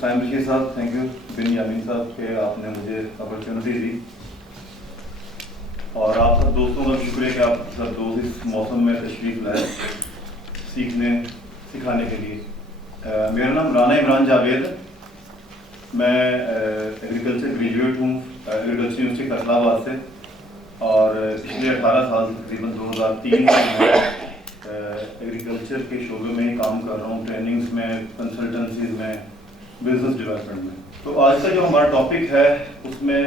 साइम बशीर साहब, thank you been यामीन साहब के आपने मुझे अपॉर्चुनिटी दी, और आप सब दोस्तों का शुक्रिया कि आप सब दोस्त इस मौसम में तशरीफ लाए सीखने सिखाने के लिए। मेरा नाम राना इमरान जावेद है। मैं एग्रीकल्चर ग्रेजुएट हूँ एग्रीकल्चर यूनिवर्सिटी फैसलाबाद से, और पिछले 18 साल तकरीबन 2003 से मैं एग्रीकल्चर के शोबे में ही काम कर रहा हूँ, ट्रेनिंग्स में, कंसल्टेंसीज में, बिजनेस डेवलपमेंट में। तो आज का जो हमारा टॉपिक है उसमें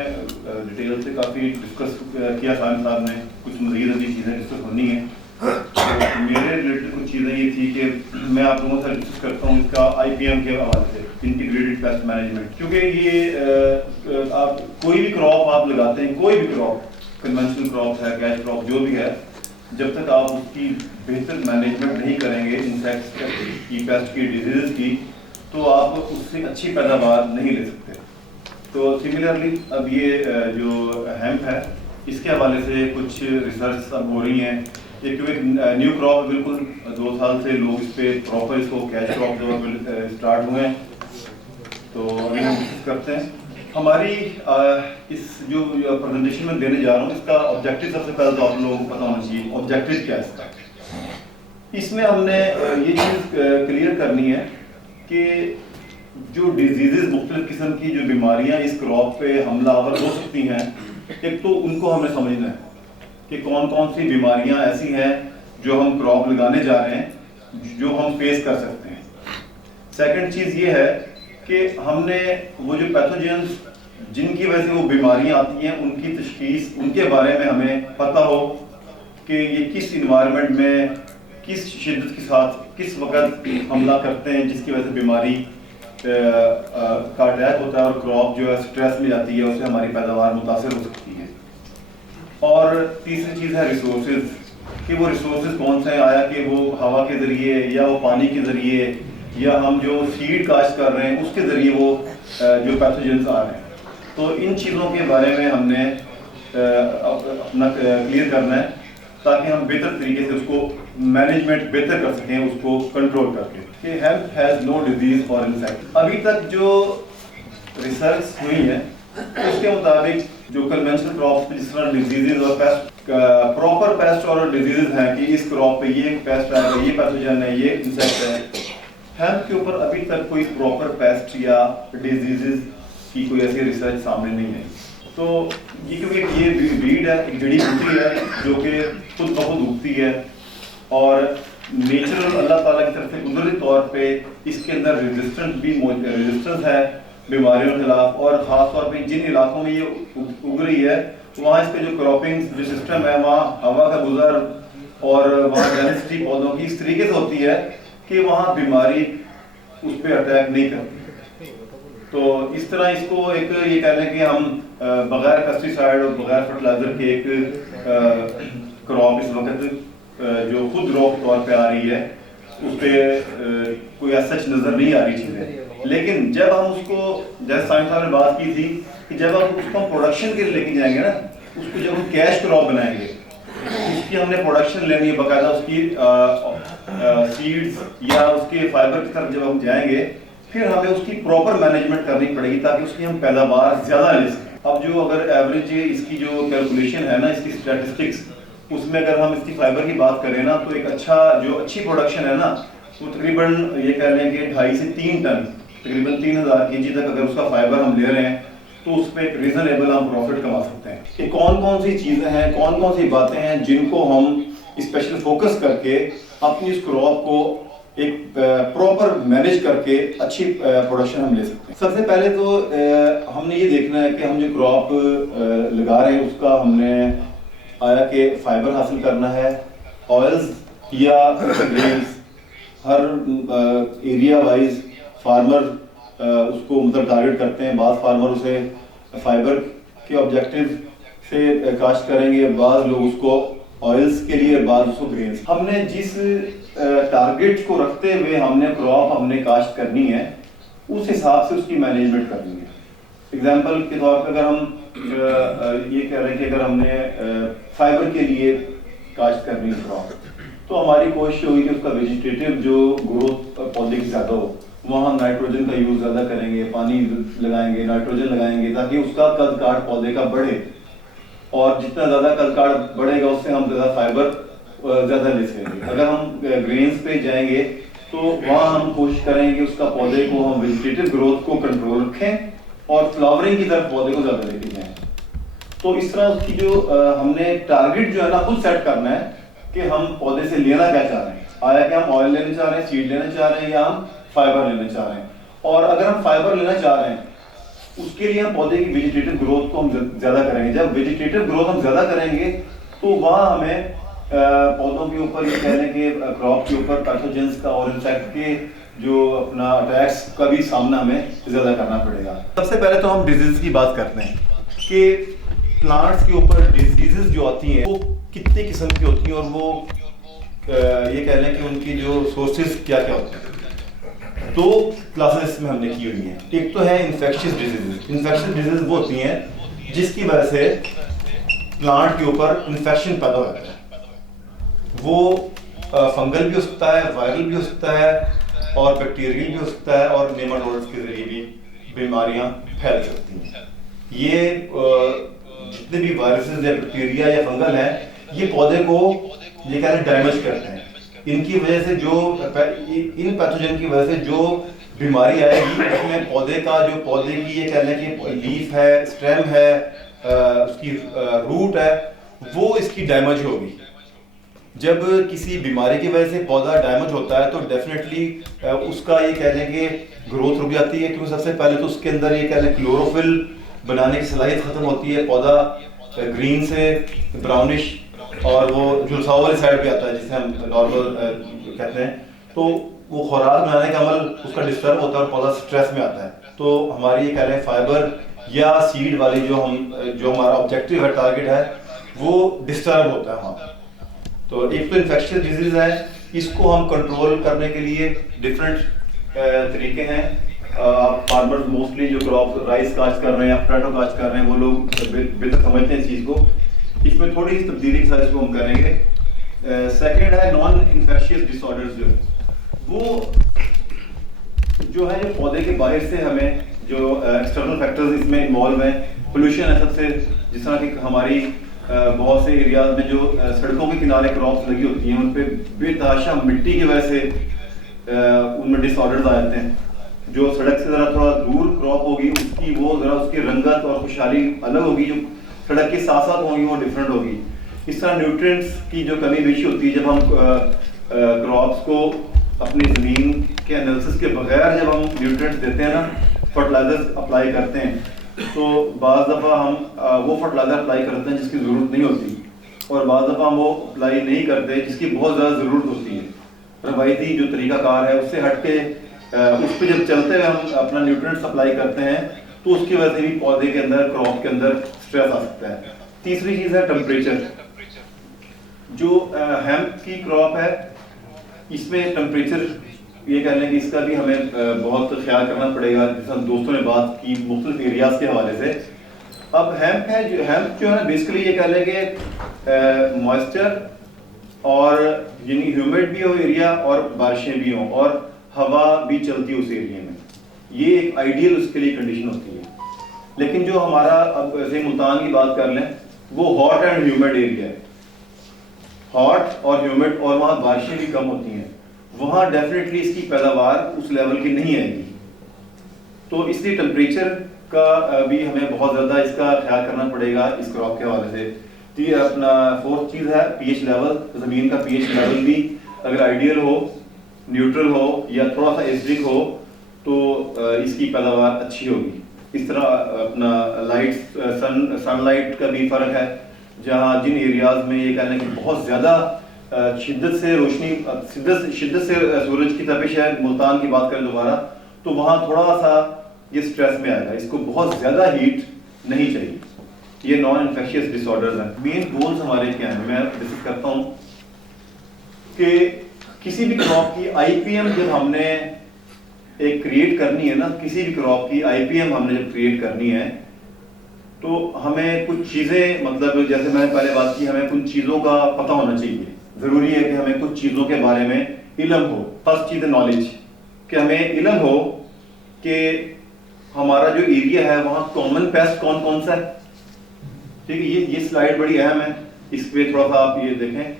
डिटेल से काफ़ी डिस्कस किया साइम साहब ने, कुछ मज़ीद अभी चीज़ें डिस्कस होनी है। तो मेरे रिलेटेड कुछ चीज़ें ये थी कि मैं आप लोगों से डिस्कस करता हूँ इसका IPM के हवाले से, इंटीग्रेटेड पेस्ट मैनेजमेंट। क्योंकि ये आप कोई भी क्रॉप आप लगाते हैं, कोई भी क्रॉप, कन्वेंशनल क्रॉप है, कैश क्रॉप, जो भी है, जब तक आप उसकी बेहतर मैनेजमेंट नहीं करेंगे इंसेक्ट्स की, पेस्ट की, डिजीज़ की, तो आप उससे अच्छी पैदावार नहीं ले सकते। तो सिमिलरली अब ये जो हेम्प है इसके हवाले से कुछ रिसर्च अब हो रही हैं। ये क्योंकि न्यू क्रॉप बिल्कुल 2 साल से लोग इस पर प्रॉपर इसको कैश क्रॉप जो स्टार्ट हुए हैं, तो अभी हम डिस्कस करते हैं। हमारी इस जो प्रेजेंटेशन में देने जा रहा हूँ इसका ऑब्जेक्टिव सबसे पहले तो आप लोगों को पता होना चाहिए ऑब्जेक्टिव क्या है इसका। इसमें हमने ये चीज़ क्लियर करनी है कि जो डिजीज़, मुख्तलिफ किस्म की जो बीमारियाँ इस क्रॉप पे हमलावर हो सकती हैं, एक तो उनको हमें समझना है कि कौन कौन सी बीमारियाँ ऐसी हैं जो हम क्रॉप लगाने जा रहे हैं जो हम फेस कर सकते हैं। सेकंड चीज़ ये है कि हमने वो जो पैथोजेंस जिनकी वजह से वो बीमारियाँ आती हैं उनकी तशखीस, उनके बारे में हमें पता हो कि ये किस इन्वायरमेंट में, किस शिद्दत के साथ, किस वक्त हमला करते हैं जिसकी वजह से बीमारी का अटैक होता है और क्रॉप जो है स्ट्रेस में जाती है, उससे हमारी पैदावार मुतासर हो सकती है। और तीसरी चीज़ है रिसोर्सेज, कि वो रिसोर्सेज कौन से हैं, आया कि वो हवा के ज़रिए या वो पानी के ज़रिए या हम जो सीड काश्त कर रहे हैं उसके ज़रिए वो जो पैथोजेंस आ रहे हैं। तो इन चीज़ों के बारे में हमने अपना क्लियर करना है ताकि हम बेहतर तरीके से उसको मैनेजमेंट बेहतर कर सकें, उसको कंट्रोल करके। कि health has no disease for insect. अभी तक जो रिसर्च हुई है उसके मुताबिक जो कन्वेंशनल क्रॉप जिस तरह डिजीजेज और पेस्ट, प्रॉपर पेस्ट और डिजीजेज हैं कि इस क्रॉप पे ये पेस्ट है, ये पैथोजन है, ये इंसेक्ट है, हेल्थ के ऊपर अभी तक कोई प्रॉपर पेस्ट या डिजीजेज की कोई ऐसी रिसर्च सामने नहीं है। तो ये क्योंकि ये वीड है, एक जड़ी बूटी है जो कि खुद ब खुद उगती है और नेचुरल अल्लाह ताला की तरफ से कुदरती तौर पे इसके अंदर रेजिस्टेंस है बीमारियों के खिलाफ। और ख़ास तौर पे जिन इलाकों में ये उग रही है वहाँ इसका जो क्रॉपिंग जो सिस्टम है, वहाँ हवा का गुजर और वहाँ डेंसिटी पौधों की इस तरीके से होती है कि वहाँ बीमारी उस पर अटैक नहीं करती। तो इस तरह इसको एक ये कह लें कि हम बगैर पेस्टिसाइड और बगैर फर्टिलाइजर के एक क्रॉप इस वक्त जो खुद ग्रो तौर पे आ रही है उस पर कोई सच नज़र नहीं आ रही चीज़ें। लेकिन जब हम उसको, जैसे साइंस साहब ने बात की थी कि जब हम उसको प्रोडक्शन के लिए लेके जाएंगे ना, उसको जब हम कैश क्रॉप बनाएंगे, उसकी हमने प्रोडक्शन लेनी है बाकायदा, उसकी सीड्स या उसके फाइबर की तरफ जब हम जाएंगे फिर हमें उसकी प्रॉपर मैनेजमेंट करनी पड़ेगी ताकि उसकी हम पैदावार ज़्यादा ले सकें। अब जो अगर एवरेज इसकी जो कैलकुलेशन है ना, इसकी स्टैटिस्टिक्स, उसमें अगर हम इसकी फाइबर की बात करें ना, तो एक अच्छी प्रोडक्शन है ना, वो तकरीबन ये कह लें कि 2.5 से 3 टन, तकरीबन 3000 kg तक अगर उसका फाइबर हम ले रहे हैं तो उस पर एक रीजनेबल हम प्रॉफिट कमा सकते हैं। कि कौन कौन सी चीज़ें हैं, कौन कौन सी बातें हैं जिनको हम स्पेशल फोकस करके अपनी इस क्रॉप को एक प्रॉपर मैनेज करके अच्छी प्रोडक्शन हम ले सकते हैं। सबसे पहले तो हमने ये देखना है कि हम जो क्रॉप लगा रहे हैं उसका हमने आया कि फाइबर हासिल करना है, ऑयल्स या ग्रेन्स। हर एरिया वाइज फार्मर उसको मतलब टारगेट करते हैं। बाद फार्मर उसे फाइबर के ऑब्जेक्टिव से काश्त करेंगे, बाद लोग उसको ऑयल्स के लिए, बाद उसको ग्रेन्स। हमने जिस टारगेट को रखते हुए हमने क्रॉप हमने काश्त करनी है उस हिसाब से उसकी मैनेजमेंट करनी है। एग्जाम्पल के तौर पर अगर हम ये कह रहे हैं कि अगर हमने फाइबर के लिए काश्त करनी है क्रॉप, तो हमारी कोशिश होगी कि उसका वेजिटेटिव जो ग्रोथ पौधे की ज़्यादा हो, वहाँ हम नाइट्रोजन का यूज़ ज़्यादा करेंगे, पानी लगाएंगे, नाइट्रोजन लगाएंगे, ताकि उसका कद काठ पौधे का बढ़े। और जितना ज़्यादा कद काठ बढ़ेगा उससे हम ज़्यादा फाइबर ज़्यादा ले सकेंगे। अगर हम ग्रेन्स पे जाएंगे तो वहाँ हम कोशिश करेंगे कि उसका पौधे को हम वेजिटेटिव ग्रोथ को कंट्रोल रखें और फ्लावरिंग की तरफ पौधे को ज़्यादा लेके जाएं। तो इस तरह उसकी जो हमने टारगेट जो है ना खुद सेट करना है कि हम पौधे से लेना क्या चाह रहे हैं। आया कि हम ऑयल लेना चाह रहे हैं, सीड लेना चाह रहे हैं, या हम फाइबर लेना चाह रहे हैं। और अगर हम फाइबर लेना चाह रहे हैं उसके लिए हम पौधे की वेजिटेटिव ग्रोथ को हम ज़्यादा करेंगे। जब वेजिटेटिव ग्रोथ हम ज़्यादा करेंगे तो वहाँ हमें पौधों के ऊपर, ये कह लें कि क्रॉप के ऊपर पैथोजेंस का और इंसेक्ट के जो अपना अटैक्स का भी सामना हमें ज़्यादा करना पड़ेगा। सबसे पहले तो हम डिजीज़ की बात करते हैं कि प्लांट्स के ऊपर डिजीज़ जो आती हैं वो कितनी किस्म की होती हैं और वो ये कह लें कि उनकी जो सोर्सेज क्या क्या होते हैं। दो क्लासेस में हमने की हुई हैं। एक तो है इन्फेक्शियस डिजीज़। इन्फेक्शियस डिजीज़ वो होती हैं जिसकी वजह से प्लांट के ऊपर इन्फेक्शन पैदा होता है। वो फंगल भी हो सकता है, वायरल भी हो सकता है और बैक्टीरियल भी हो सकता है और नेमाटोड्स के जरिए भी बीमारियां फैल सकती हैं। ये जितने भी वायरसेस या बैक्टीरिया या फंगल हैं ये पौधे को ये कह रहे डैमेज करते हैं। इनकी वजह से जो इन पैथोजन की वजह से जो बीमारी आएगी उसमें पौधे का जो पौधे की ये कह लें कि लीफ है, स्टेम है, उसकी रूट है, वो इसकी डैमेज होगी। जब किसी बीमारी की वजह से पौधा डैमेज होता है तो डेफिनेटली उसका ये कह लें कि ग्रोथ रुक जाती है, क्योंकि सबसे पहले तो उसके अंदर ये कह लें क्लोरोफिल बनाने की सलाहियत खत्म होती है। पौधा ग्रीन से ब्राउनिश और वो झुलसाव वाली साइड पे आता है जिसे हम नॉर्मल कहते हैं। तो वो खुराक बनाने का अमल उसका डिस्टर्ब होता है और पौधा स्ट्रेस में आता है। तो हमारी ये कह रहे हैं फाइबर या सीड वाली जो हमारा ऑब्जेक्टिव है, टारगेट है, वो डिस्टर्ब होता है वहाँ पर। तो एक तो इन्फेक्शियस डिजीज है, इसको हम कंट्रोल करने के लिए डिफरेंट तरीके हैं। आप फार्मर्स मोस्टली जो क्रॉप राइस काश्त कर रहे हैं या पोटैटो काश्त कर रहे हैं वो लोग बेहतर समझते हैं इस चीज़ को। इसमें थोड़ी सी तब्दीली के साथ इसको हम करेंगे। सेकेंड है नॉन इन्फेक्शियस डिसऑर्डर्स। वो जो है जो पौधे के बाहर से हमें जो एक्सटर्नल फैक्टर्स इसमें इन्वॉल्व हैं। पोल्यूशन है सबसे, जिस तरह की हमारी बहुत से एरियाज में जो सड़कों के किनारे क्रॉप्स लगी होती हैं उन पे बेतहाशा मिट्टी की वजह से उनमें डिसऑर्डर्स आ जाते हैं। जो सड़क से ज़रा थोड़ा दूर क्रॉप होगी उसकी वो ज़रा उसकी रंगत और खुशहाली अलग होगी, जो सड़क के साथ साथ होंगी वो डिफरेंट होगी। इस तरह न्यूट्रिएंट्स की जो कमी बेशी होती है जब हम क्रॉप्स को अपनी ज़मीन के एनालिसिस के बगैर जब हम न्यूट्रिएंट्स देते हैं ना, फर्टिलाइजर्स अप्लाई करते हैं, तो बाज़ दफ़ा हम वो फर्टिलाइजर अप्लाई करते हैं जिसकी ज़रूरत नहीं होती और बाज़ दफ़ा हम वो अप्लाई नहीं करते जिसकी बहुत ज़्यादा ज़रूरत होती है। रवायती जो तरीक़ाकार है उससे हट के उस पर जब चलते हुए हम अपना न्यूट्रिएंट्स अप्लाई करते हैं तो उसकी वजह से भी पौधे के अंदर, क्रॉप के अंदर स्ट्रेस आ सकता है। तीसरी चीज़ है टेम्परेचर। जो हेम्प की क्रॉप है इसमें टेम्परेचर ये कह लें कि इसका भी हमें बहुत ख्याल करना पड़ेगा। जैसे हम दोस्तों ने बात की मुख्तलिफ एरियाज के हवाले से। अब हेम्प जो है ना बेसिकली ये कह लें कि मॉइस्चर और यानी ह्यूमिड भी हो एरिया और बारिशें भी हों और हवा भी चलती है उस एरिया में, ये एक आइडियल उसके लिए कंडीशन होती है। लेकिन जो हमारा अब जैसे मुल्तान की बात कर लें वो हॉट एंड ह्यूमिड एरिया है, हॉट और ह्यूमिड, और वहाँ बारिशें भी कम होती हैं, वहाँ डेफिनेटली इसकी पैदावार उस लेवल की नहीं आएगी। तो इसलिए टेम्परेचर का भी हमें बहुत ज़्यादा इसका ख्याल करना पड़ेगा इस क्रॉप के हवाले से। तो ये अपना फोर्थ चीज़ है पीएच लेवल। ज़मीन का पीएच लेवल भी अगर आइडियल हो, न्यूट्रल हो या थोड़ा सा एसिडिक हो तो इसकी पैदावार अच्छी होगी। इस तरह अपना लाइट सनलाइट का भी फ़र्क है। जहाँ जिन एरियाज़ में ये कहना कि बहुत ज़्यादा शिद्दत से रोशनी, शिद्दत से सूरज की तपिश है, मुल्तान की बात करें दोबारा, तो वहाँ थोड़ा सा ये स्ट्रेस में आएगा। इसको बहुत ज़्यादा हीट नहीं चाहिए। ये नॉन इन्फेक्शियस डिसऑर्डर्स हैं। मेन गोल्स हमारे क्या हैं, मैं डिस्कस करता हूँ कि किसी भी क्रॉप की आईपीएम जब हमने एक क्रिएट करनी है ना, किसी भी क्रॉप की आईपीएम हमने जब क्रिएट करनी है तो हमें कुछ चीज़ें, मतलब जैसे मैंने पहले बात की, हमें कुछ चीज़ों का पता होना चाहिए। ज़रूरी है कि हमें कुछ चीज़ों के बारे में इल्म हो। फर्स्ट चीज़ है नॉलेज, कि हमें इल्म हो कि हमारा जो एरिया है वहाँ कॉमन पेस्ट कौन कौन सा है। ठीक है, ये स्लाइड बड़ी अहम है, इस पे थोड़ा सा आप ये देखें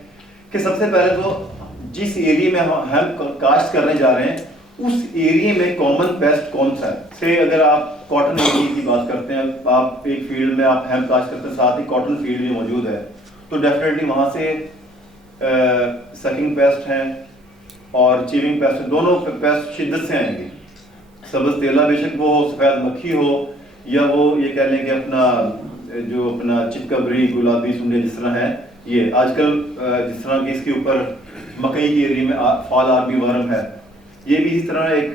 कि सबसे पहले तो जिस एरिया में हम काश्त करने जा रहे हैं उस एरिया में कॉमन पेस्ट कौन सा है। से अगर आप कॉटन एरिया की बात करते हैं, आप एक फील्ड में आप हेम्प काश्त करते हैं, साथ ही कॉटन फील्ड भी मौजूद है, तो डेफिनेटली वहाँ से सकिंग पेस्ट हैं और चीविंग पेस्ट, दोनों पेस्ट शिद्दत से आएंगे। सब्ज तेला बेशक वो सफ़ेद मक्खी हो या वो ये कह लें कि अपना जो अपना चिपकबरी गुलाबी सुंडे जिस तरह है, ये आजकल जिस तरह की इसके ऊपर मकई की एरिया में फॉल आर्मी वर्म है, ये भी इस तरह एक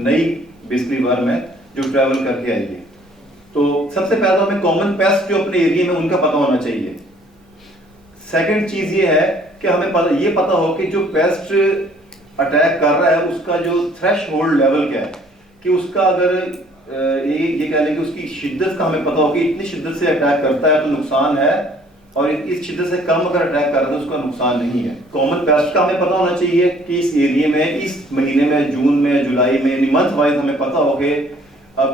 नई बेसिकली वर्म है जो ट्रैवल करके आई है। तो सबसे पहले तो हमें कॉमन पेस्ट जो अपने एरिया में उनका पता होना चाहिए। सेकंड चीज ये है कि हमें ये पता हो कि जो पेस्ट अटैक कर रहा है उसका जो थ्रेशहोल्ड लेवल क्या है, कि उसका अगर ये कह लें कि उसकी शिद्दत का हमें पता हो कि इतनी शिद्दत से अटैक करता है तो नुकसान है, और इस शिद्दत से कम अगर अटैक कर रहा है तो उसका नुकसान नहीं है। कॉमन पेस्ट का हमें पता होना चाहिए कि इस एरिया में इस महीने में, जून में, जुलाई में, मंथ वाइज हमें पता हो कि अब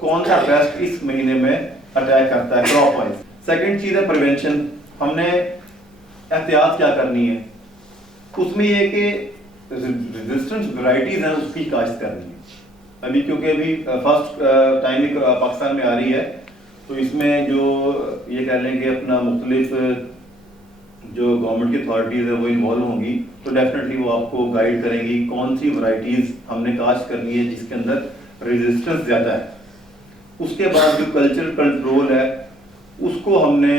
कौन सा पेस्ट इस महीने में अटैक करता है क्रॉप वाइज। सेकेंड चीज है प्रिवेंशन, हमने एहतियात क्या करनी है, उसमें ये कि रेजिस्टेंट वैरायटीज हैं उसकी काश्त करनी है। अभी क्योंकि अभी फर्स्ट टाइम पाकिस्तान में आ रही है, तो इसमें जो ये कह लें कि अपना मुख्तलिफ जो गवर्नमेंट की अथॉरिटीज़ है वो इन्वॉल्व होंगी, तो डेफिनेटली वो आपको गाइड करेंगी कौन सी वैरायटीज़ हमने काश्त करनी है जिसके अंदर रेजिस्टेंस ज़्यादा है। उसके बाद जो कल्चर कंट्रोल है उसको हमने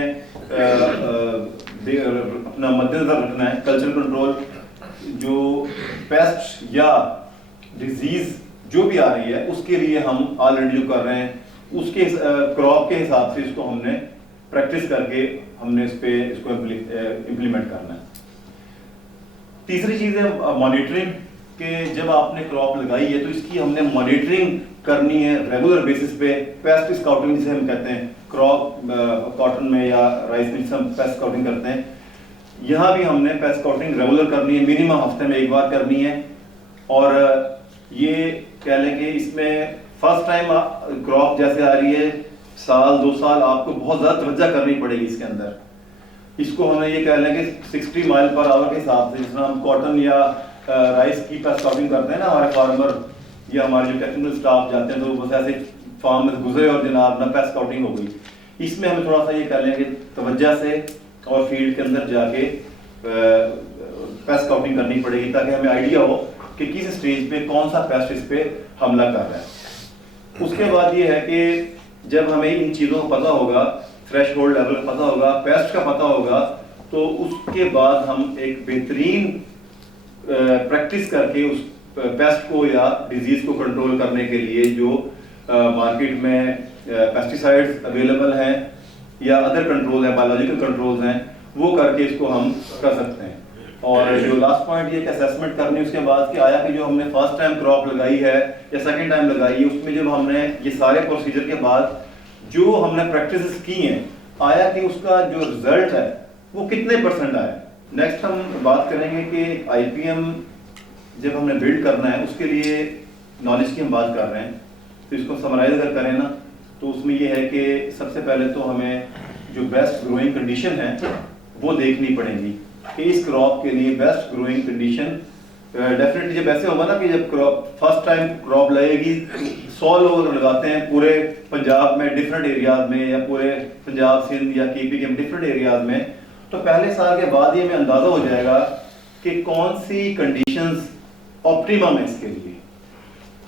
अपना मद्देनजर रखना है। कल्चर कंट्रोल, जो पेस्ट या डिजीज जो भी आ रही है उसके लिए हम ऑलरेडी जो कर रहे हैं उसके क्रॉप के हिसाब से इसको हमने प्रैक्टिस करके हमने इसको इम्प्लीमेंट करना है। तीसरी चीज है मॉनिटरिंग, कि जब आपने क्रॉप लगाई है तो इसकी हमने मॉनिटरिंग करनी है रेगुलर बेसिस पे। पेस्ट स्काउटिंग जिसे हम कहते हैं, क्रॉप कॉटन में या राइस में जिसे हम पेस्ट स्काउटिंग करते हैं, यहाँ भी हमने पेस्ट स्काउटिंग रेगुलर करनी है, मिनिमम हफ्ते में एक बार करनी है। और ये कह लें कि इसमें फर्स्ट टाइम क्रॉप जैसे आ रही है, साल 2 साल आपको बहुत ज़्यादा तवज्जो करनी पड़ेगी इसके अंदर। इसको हमें ये कह लें कि 60 माइल पर आवर के हिसाब से, जिस तरह हम कॉटन या राइस की पेस्ट स्काउटिंग करते हैं ना, हमारे फार्मर या हमारे जो टेक्निकल स्टाफ जाते हैं तो बस ऐसे फार्म में गुजरे और जनाब ना पेस्ट स्काउटिंग हो गई। इसमें हमें थोड़ा सा ये कह लें कि तवज्जो से और फील्ड के अंदर जाके पेस्ट स्काउटिंग करनी पड़ेगी, ताकि हमें आइडिया हो कि किस स्टेज पे कौन सा पेस्ट इस पे हमला कर रहा है। उसके बाद ये है कि जब हमें इन चीज़ों का पता होगा, थ्रेशहोल्ड लेवल का पता होगा, पेस्ट का पता होगा, तो उसके बाद हम एक बेहतरीन प्रैक्टिस करके उस पेस्ट को या डिजीज को कंट्रोल करने के लिए जो मार्केट में पेस्टिसाइड्स अवेलेबल हैं या अदर कंट्रोल है, बायोलॉजिकल कंट्रोल्स हैं, वो करके इसको हम कर सकते हैं। और जो लास्ट पॉइंट ये कि असेसमेंट करनी उसके बाद कि आया कि जो हमने फर्स्ट टाइम क्रॉप लगाई है या सेकंड टाइम लगाई है, उसमें जब हमने ये सारे प्रोसीजर के बाद जो हमने प्रैक्टिस की हैं, आया कि उसका जो रिजल्ट है वो कितने % आया। नेक्स्ट हम बात करेंगे कि IPM जब हमने बिल्ड करना है उसके लिए नॉलेज की हम बात कर रहे हैं, तो इसको समराइज अगर करें ना, तो उसमें ये है कि सबसे पहले तो हमें जो बेस्ट ग्रोइंग कंडीशन है वो देखनी पड़ेगी कि इस क्रॉप के लिए बेस्ट ग्रोइंग कंडीशन डेफिनेटली जब ऐसे होगा ना कि जब क्रॉप फर्स्ट टाइम क्रॉप लगेगी, 100 लोग लगाते हैं पूरे पंजाब में डिफरेंट एरियाज में, या पूरे पंजाब सिंध या KP के डिफरेंट एरियाज में, तो पहले साल के बाद ये में अंदाजा हो जाएगा कि कौन सी कंडीशंस ऑप्टिमम है इसके लिए।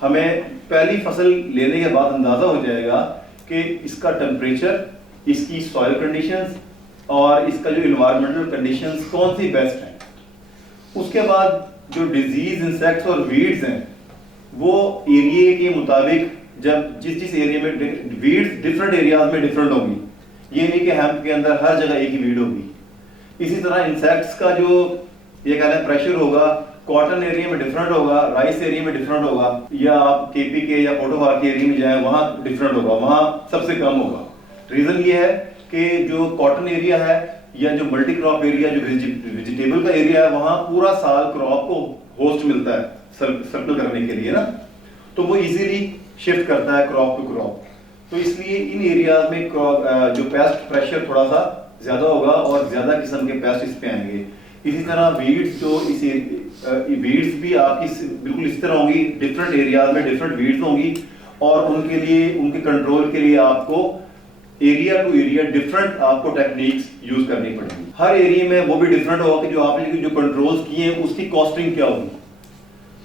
हमें पहली फसल लेने के बाद अंदाजा हो जाएगा कि इसका टेम्परेचर, इसकी सॉइल कंडीशंस और इसका जो इन्वायरमेंटल कंडीशंस कौन सी बेस्ट हैं। उसके बाद जो डिजीज, इंसेक्ट्स और वीड्स हैं वो एरिया के मुताबिक, जब जिस जिस एरिया में वीड्स डिफरेंट एरियाज में डिफरेंट होंगी, ये नहीं कि हेम्प के अंदर हर जगह एक ही वीड होगी। इसी तरह इंसेक्ट्स का जो ये कहना है प्रेशर होगा, कॉटन एरिया में डिफरेंट होगा, राइस एरिया में डिफरेंट होगा, या आप KP के या पोटोहार के एरिया में जाएं वहाँ डिफरेंट होगा, वहाँ सबसे कम होगा। रीजन ये है कि जो कॉटन एरिया है या जो मल्टी क्रॉप एरिया, जो वेजिटेबल का एरिया है, वहाँ पूरा साल क्रॉप को होस्ट मिलता है, सर्कल करने के लिए ना, तो वो इजीली शिफ्ट करता है क्रॉप टू क्रॉप। तो इसलिए इन एरियाज में जो पेस्ट प्रेशर थोड़ा सा ज्यादा होगा और ज्यादा किस्म के पेस्ट इस पे आएंगे। इसी तरह वीड्स जो वीड्स भी आपकी बिल्कुल इस तरह होंगी, डिफरेंट एरियाज में डिफरेंट वीड्स होंगी और उनके लिए, उनके कंट्रोल के लिए आपको एरिया टू एरिया डिफरेंट आपको टेक्निक्स यूज करनी पड़ेगी। हर एरिया में वो भी डिफरेंट होगा कि जो आपने जो कंट्रोल्स किए हैं उसकी कॉस्टिंग क्या होगी।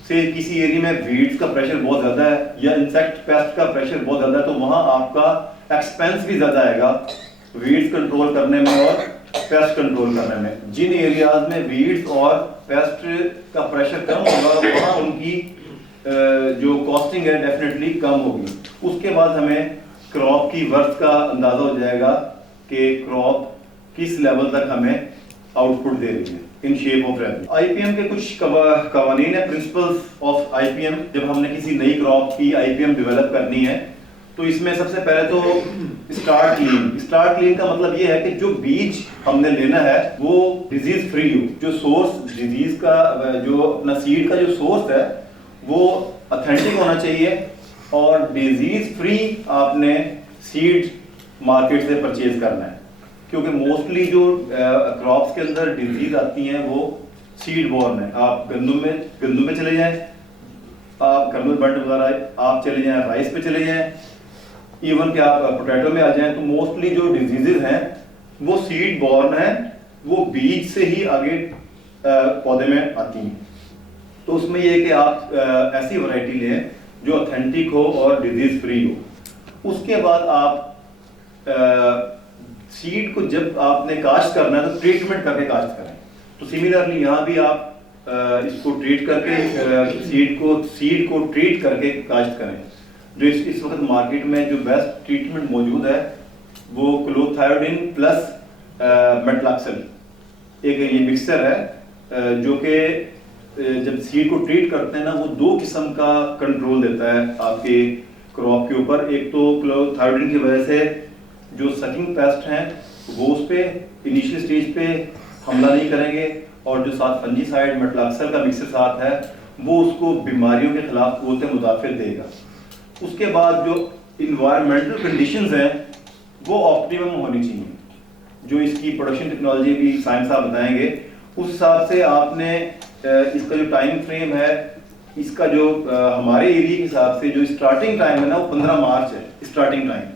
से किसी एरिया में वीड्स का प्रेशर बहुत ज्यादा है या इंसेक्ट पेस्ट का प्रेशर बहुत ज्यादा है, तो वहां आपका एक्सपेंस भी ज्यादा आएगा वीड्स कंट्रोल करने में और पेस्ट कंट्रोल करने में। जिन एरियाज में वीड्स और पेस्ट का प्रेशर कम होगा वहां उनकी जो कॉस्टिंग है डेफिनेटली कम होगी। उसके बाद हमें क्रॉप की वर्थ का अंदाजा हो जाएगा कि क्रॉप किस लेवल तक हमें आउटपुट दे रही है in shape of revenue. IPM के कुछ कवानीन है, प्रिंसिपल्स ऑफ आईपीएम। जब हमने किसी नई क्रॉप की आईपीएम डेवलप करनी है तो इसमें सबसे पहले तो स्टार्ट क्लीन का मतलब ये है कि जो बीज हमने लेना है वो डिजीज फ्री हो। जो सोर्स डिजीज का, जो अपना सीड का जो सोर्स है वो ऑथेंटिक होना चाहिए और डिजीज फ्री आपने सीड मार्केट से परचेज करना है, क्योंकि मोस्टली जो क्रॉप्स के अंदर डिजीज आती हैं वो सीड बॉर्न है। आप गंदम में चले जाएं, आप गंदम बट वगैरह आप चले जाएं, राइस पे चले जाएं, इवन कि आप पोटैटो में आ जाएं, तो मोस्टली जो डिजीजेज हैं वो सीड बॉर्न है, वो बीज से ही आगे पौधे में आती हैं। तो उसमें ये है कि आप ऐसी वैरायटी लें जो ऑथेंटिक हो और डिजीज फ्री हो। उसके बाद आप सीड को जब आपने काश्त करना है तो ट्रीटमेंट करके काश्त करें। तो सिमिलरली यहाँ भी आप इसको ट्रीट करके सीड को ट्रीट करके काश्त करें। जो इस वक्त मार्केट में जो बेस्ट ट्रीटमेंट मौजूद है वो क्लोथायोडीन प्लस मेटलॉक्सल एक ये मिक्सचर है, जो कि जब सीड को ट्रीट करते हैं ना वो दो किस्म का कंट्रोल देता है आपके क्रॉप के ऊपर। एक तो क्लोथायोडीन की वजह से जो सकिंग पेस्ट हैं वो उस पे इनिशियल स्टेज पे हमला नहीं करेंगे, और जो साथ फंजीसाइड मेटलॉक्सल का मिक्सर साथ है वो उसको बीमारियों के खिलाफ क़ुव्वत मुदाफ़िर देगा। उसके बाद जो इन्वायरमेंटल कंडीशंस हैं वो ऑप्टिमम होनी चाहिए। जो इसकी प्रोडक्शन टेक्नोलॉजी भी साइंस साहब बताएंगे, उस हिसाब से आपने इसका जो टाइम फ्रेम है, इसका जो हमारे एरिया के हिसाब से जो स्टार्टिंग टाइम है ना वो 15 मार्च है स्टार्टिंग टाइम।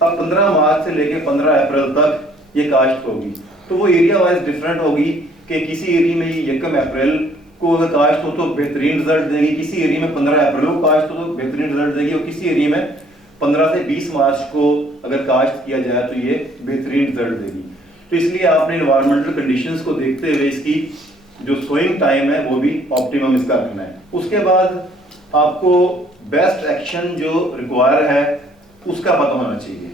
अब 15 मार्च से लेके 15 अप्रैल तक ये काश्त होगी। तो वो एरिया वाइज डिफरेंट होगी कि किसी एरिया में 1 अप्रैल को अगर काश्त हो तो बेहतरीन रिजल्ट देगी, किसी एरिया में 15 अप्रैल को काश्त हो तो बेहतरीन रिजल्ट देगी, और किसी एरिया में 15 से 20 मार्च को अगर काश्त किया जाए तो ये बेहतरीन रिजल्ट देगी। तो इसलिए आपने इन्वायरमेंटल कंडीशंस को देखते हुए इसकी जो सोइंग टाइम है वो भी ऑप्टिमम इसका रखना है। उसके बाद आपको बेस्ट एक्शन जो रिक्वायर है उसका पता होना चाहिए।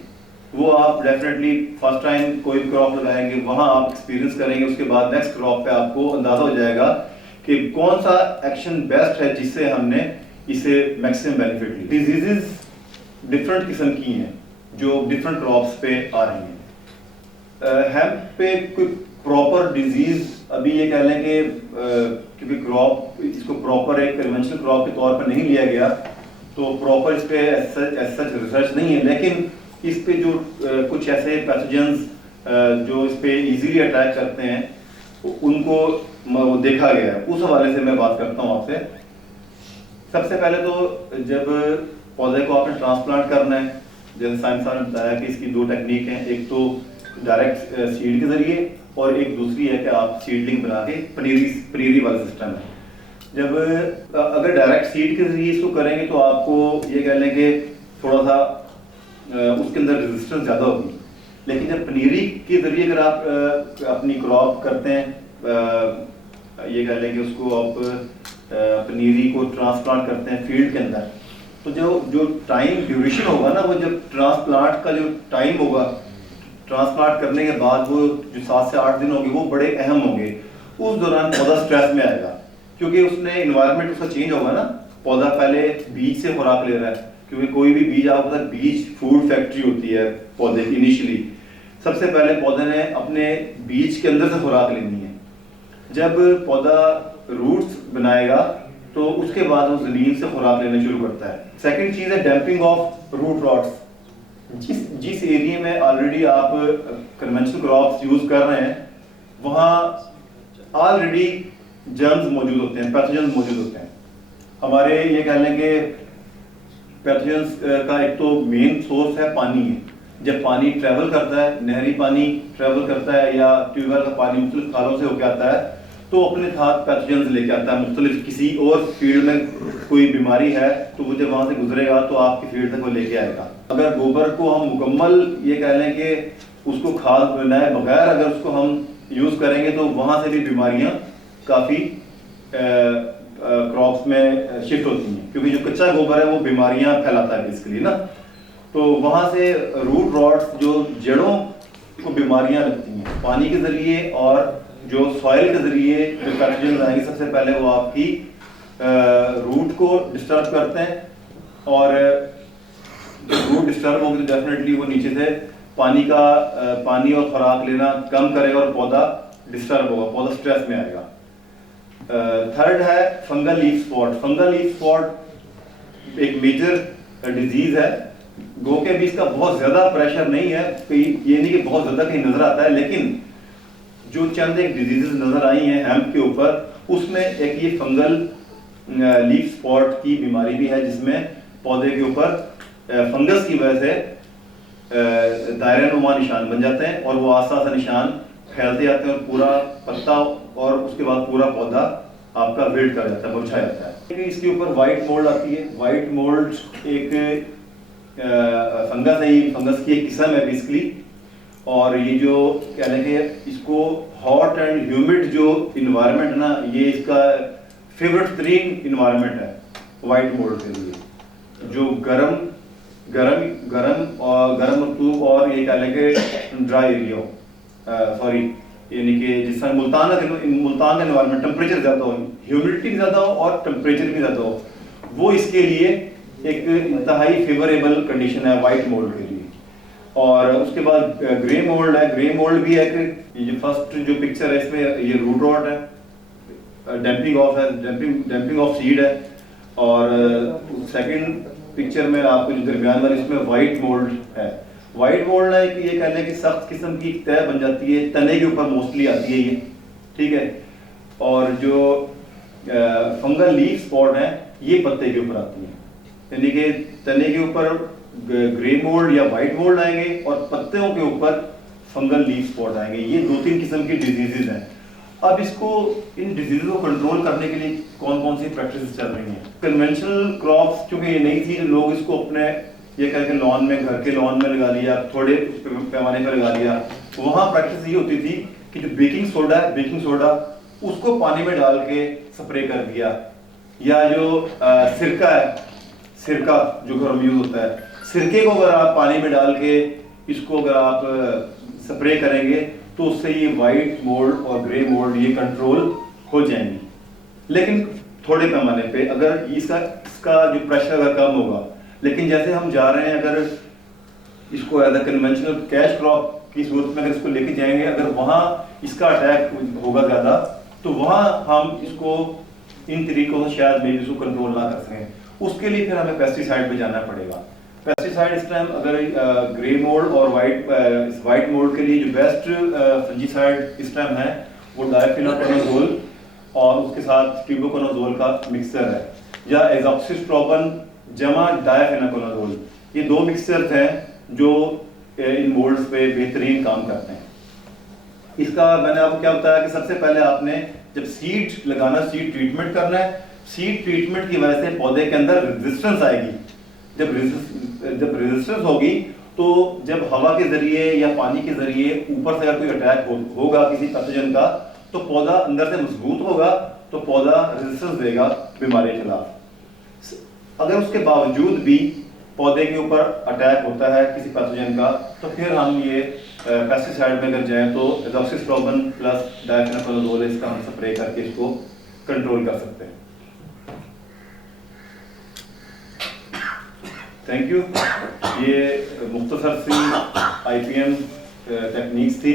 वो आप डेफिनेटली फर्स्ट टाइम कोई क्रॉप लगाएंगे वहां आप एक्सपीरियंस करेंगे, उसके बाद नेक्स्ट क्रॉप पे आपको अंदाजा हो जाएगा कि कौन सा एक्शन बेस्ट है जिससे हमने इसे मैक्सिमम बेनिफिट ली। डिजीजेस डिफरेंट किस्म की हैं जो डिफरेंट क्रॉप्स पे आ रही हैं। हेम्प पे कोई प्रॉपर डिजीज अभी ये कह लें कि क्योंकि क्रॉप इसको प्रॉपर एक कन्वेंशनल क्रॉप के तौर पर नहीं लिया गया तो प्रॉपर इस पे सच रिसर्च नहीं है, लेकिन इस पे जो कुछ ऐसे पैथोजेंस जो इस पे इजीली अटैक करते हैं उनको देखा गया है। उस हवाले से मैं बात करता हूँ आपसे। सबसे पहले तो जब पौधे को आपने ट्रांसप्लांट करना है, जैसे साइंस ने बताया कि इसकी दो टेक्निक हैं, एक तो डायरेक्ट सीड के जरिए और एक दूसरी है कि आप सीडलिंग बना के पनीरी वाला सिस्टम है। जब अगर डायरेक्ट सीड के जरिए इसको करेंगे तो आपको ये कह लें कि थोड़ा सा उसके अंदर रेजिस्टेंस ज़्यादा होगी, लेकिन जब पनीरी के जरिए अगर आप अपनी क्रॉप करते हैं, ये कह लें कि उसको आप पनीरी को ट्रांसप्लांट करते हैं फील्ड के अंदर, तो जो टाइम ड्यूरेशन होगा ना, वो जब ट्रांसप्लांट का जो टाइम होगा ट्रांसप्लांट करने के बाद वो जो 7 से 8 दिन होंगे वो बड़े अहम होंगे। उस दौरान पौधा स्ट्रेस में आएगा क्योंकि उसने इन्वायरमेंट उसका चेंज होगा ना। पौधा पहले बीज से खुराक ले रहा है, क्योंकि कोई भी बीज आपको पता है बीज फूड फैक्ट्री होती है पौधे की। इनिशियली सबसे पहले पौधे ने अपने बीज के अंदर से खुराक लेनी है। जब पौधा रूट्स बनाएगा तो उसके बाद वो ज़मीन से खुराक लेना शुरू करता है। सेकंड चीज़ है डैम्पिंग ऑफ रूट रॉट्स। जिस एरिया में ऑलरेडी आप कन्वेंशनल क्रॉप्स यूज़ कर रहे हैं वहाँ ऑलरेडी जर्म्स मौजूद होते हैं, पैथोजेंस मौजूद होते हैं। हमारे ये कह लें कि पैथोजेंस का एक तो मेन सोर्स है पानी है। जब पानी ट्रैवल करता है, नहरी पानी ट्रैवल करता है या ट्यूबवेल का पानी मुख्तलिफ खालों से होकर आता है, तो अपने साथ पैथोजेंस लेके आता है। मुख्तलिफ किसी और फील्ड में कोई बीमारी है तो वो जब वहाँ से गुजरेगा तो आपकी फील्ड तक वो लेके आएगा। अगर गोबर को हम मुकम्मल ये कह लें कि उसको खाद बनाए बगैर अगर उसको हम यूज़ करेंगे तो वहाँ से भी बीमारियाँ काफ़ी क्रॉप्स में शिफ्ट होती हैं, क्योंकि जो कच्चा गोबर है वो बीमारियाँ फैलाता है बेसिकली ना। तो वहाँ से रूट रॉट्स जो जड़ों को बीमारियाँ लगती हैं पानी के ज़रिए, और जो सॉइल के ज़रिए जो पैथोजेंस आएंगे सबसे पहले वो आपकी रूट को डिस्टर्ब करते हैं, और जब रूट डिस्टर्ब होगी तो डेफिनेटली वो नीचे से पानी और खुराक लेना कम करेगा और पौधा डिस्टर्ब होगा, पौधा स्ट्रेस में आएगा। थर्ड है fungal leaf spot. Fungal leaf spot एक मेजर डिजीज है। गो के भी इसका बहुत ज्यादा प्रेशर नहीं है, ये नहीं कि बहुत ज्यादा कहीं नजर आता है, लेकिन जो चंद एक डिजीजेस नजर आई हैं हेम्प के ऊपर, उसमें एक ये फंगल लीफ स्पॉट की बीमारी भी है, जिसमें पौधे के ऊपर फंगस की वजह से दायरा-नुमा निशान बन जाते हैं और वो आस्ता निशान फैलते जाते हैं और पूरा पत्ता और उसके बाद पूरा पौधा आपका विल्ट कर जाता है, मुरझा जाता है। इसके ऊपर वाइट मोल्ड आती है। वाइट मोल्ड एक फंगस है, ये फंगस की एक किस्म है बेसिकली, और ये जो कह लें कि इसको हॉट एंड ह्यूमिड जो इन्वायरमेंट है ना, ये इसका फेवरेट तरीन इन्वायरमेंट है वाइट मोल्ड के लिए। जो गरम रतूब और ये कह लें कि ड्राई एरिया सॉरी यानी कि जिस तरह मुल्तान का एनवायरनमेंट टेम्परेचर ज़्यादा हो, ह्यूमिडिटी ज़्यादा हो और टेम्परेचर भी ज़्यादा हो, वो इसके लिए एक इंतहाई फेवरेबल कंडीशन है वाइट मोल्ड के लिए। और उसके बाद ग्रे मोल्ड है। ग्रे मोल्ड भी है कि ये फर्स्ट जो पिक्चर है इसमें ये रूट रॉट है, डैम्पिंग ऑफ सीड है, और सेकंड पिक्चर में आपको जो दरमियान वाली इसमें वाइट मोल्ड है। वाइट मोल्ड है कि ये कहने की सख्त किस्म की तह बन जाती है, तने के ऊपर मोस्टली आती है ये, ठीक है। और जो फंगल लीफ स्पॉट है ये पत्ते के ऊपर आती है, यानी कि तने के ऊपर ग्रे मोल्ड या वाइट मोल्ड आएंगे और पत्तों के ऊपर फंगल लीफ स्पॉट आएंगे। ये 2-3 किस्म की डिजीजेज हैं। अब इन डिजीज को कंट्रोल करने के लिए कौन कौन सी प्रैक्टिस चल रही हैं। कन्वेंशनल क्रॉप्स क्योंकि ये नहीं थी, लोग इसको अपने ये करके लॉन में, घर के लॉन में लगा लिया, थोड़े पैमाने पर लगा लिया। वहाँ प्रैक्टिस ये होती थी कि जो बेकिंग सोडा उसको पानी में डाल के स्प्रे कर दिया, या जो सिरका जो घर में यूज होता है, सिरके को अगर आप पानी में डाल के इसको अगर आप स्प्रे करेंगे तो उससे ये वाइट मोल्ड और ग्रे मोल्ड ये कंट्रोल हो जाएंगी। लेकिन थोड़े पैमाने पे अगर इसका जो प्रेशर अगर कम होगा, लेकिन जैसे हम जा रहे हैं अगर इसको as a conventional cash crop की सूरत में अगर इसको लेके जाएंगे, अगर वहाँ इसका अटैक होगा ज़्यादा, तो वहाँ हम इसको इन तरीकों से शायद भी इसको कंट्रोल ना कर सकें। उसके लिए फिर हमें पेस्टिसाइड पे जाना पड़ेगा। पेस्टिसाइड इस टाइम अगर ग्रे मोल्ड और वाइट मोल्ड के लिए जो बेस्ट फंजीसाइड इस टाइम है वो डायफेनाकोनाजोल और उसके साथ ट्यूबोकोनाजोल का मिक्सचर है, या एज़ॉक्सिस्ट्रोबिन जमा डायफेनाकोनाजोल। ये 2 मिक्सचर्स हैं जो इन मोल्ड्स पे बेहतरीन काम करते हैं। इसका मैंने आपको क्या बताया कि सबसे पहले आपने जब सीड लगाना, सीड ट्रीटमेंट करना है। सीड ट्रीटमेंट की वजह से पौधे के अंदर रेजिस्टेंस आएगी। जब रेजिस्टेंस होगी तो जब हवा के जरिए या पानी के जरिए ऊपर से अगर कोई अटैक होगा किसी पैथोजन का, तो पौधा अंदर से मजबूत होगा, तो पौधा रेजिस्टेंस देगा बीमारी के खिलाफ। अगर उसके बावजूद भी पौधे के ऊपर अटैक होता है किसी पैथोजन का, तो फिर हम ये पेस्टिसाइड में अगर जाएं तो एज़ॉक्सिस्ट्रोबिन प्लस डायफेनाकोनाजोल इसका हम स्प्रे करके इसको कंट्रोल कर सकते हैं। Thank you. ये मुख्तसर सी IPM टेक्निक्स थी।